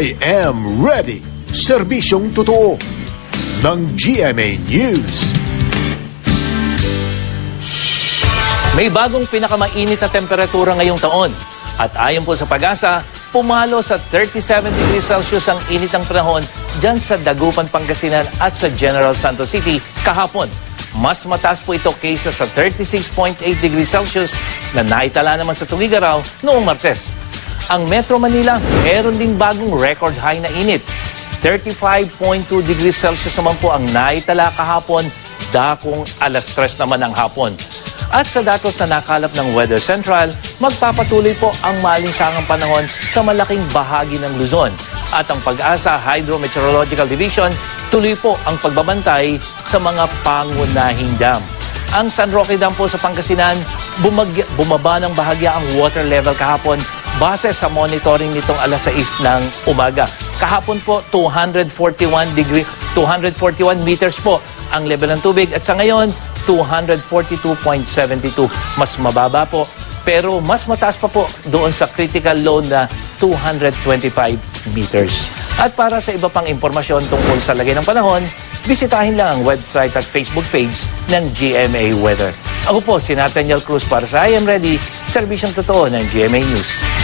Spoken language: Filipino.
I am ready. Serbisyong totoo ng GMA News. May bagong pinakamainit na temperatura ngayong taon. At ayon po sa Pag-asa, pumalo sa 37 degrees Celsius ang init ng panahon dyan sa Dagupan, Pangasinan at sa General Santos City kahapon. Mas mataas po ito kaysa sa 36.8 degrees Celsius na naitala naman sa Tuguegarao noong Martes. Ang Metro Manila, meron ding bagong record high na init. 35.2 degrees Celsius naman po ang naitala kahapon, dakong alas 3 naman ng hapon. At sa datos na nakalap ng Weather Central, magpapatuloy po ang maalinsangang panahon sa malaking bahagi ng Luzon. At ang Pag-asa Hydrometeorological Division, tuloy po ang pagbabantay sa mga pangunahing dam. Ang San Roque Dam po sa Pangasinan, bumaba ng bahagya ang water level kahapon base sa monitoring nitong alas 6 ng umaga. Kahapon po, 241 meters po ang level ng tubig at sa ngayon, 242.72. Mas mababa po, pero mas mataas pa po doon sa critical low na 225 meters. At para sa iba pang impormasyon tungkol sa lagay ng panahon, bisitahin lang ang website at Facebook page ng GMA Weather. Ako po si Nathaniel Cruz para sa I Am Ready, serbisyong totoo ng GMA News.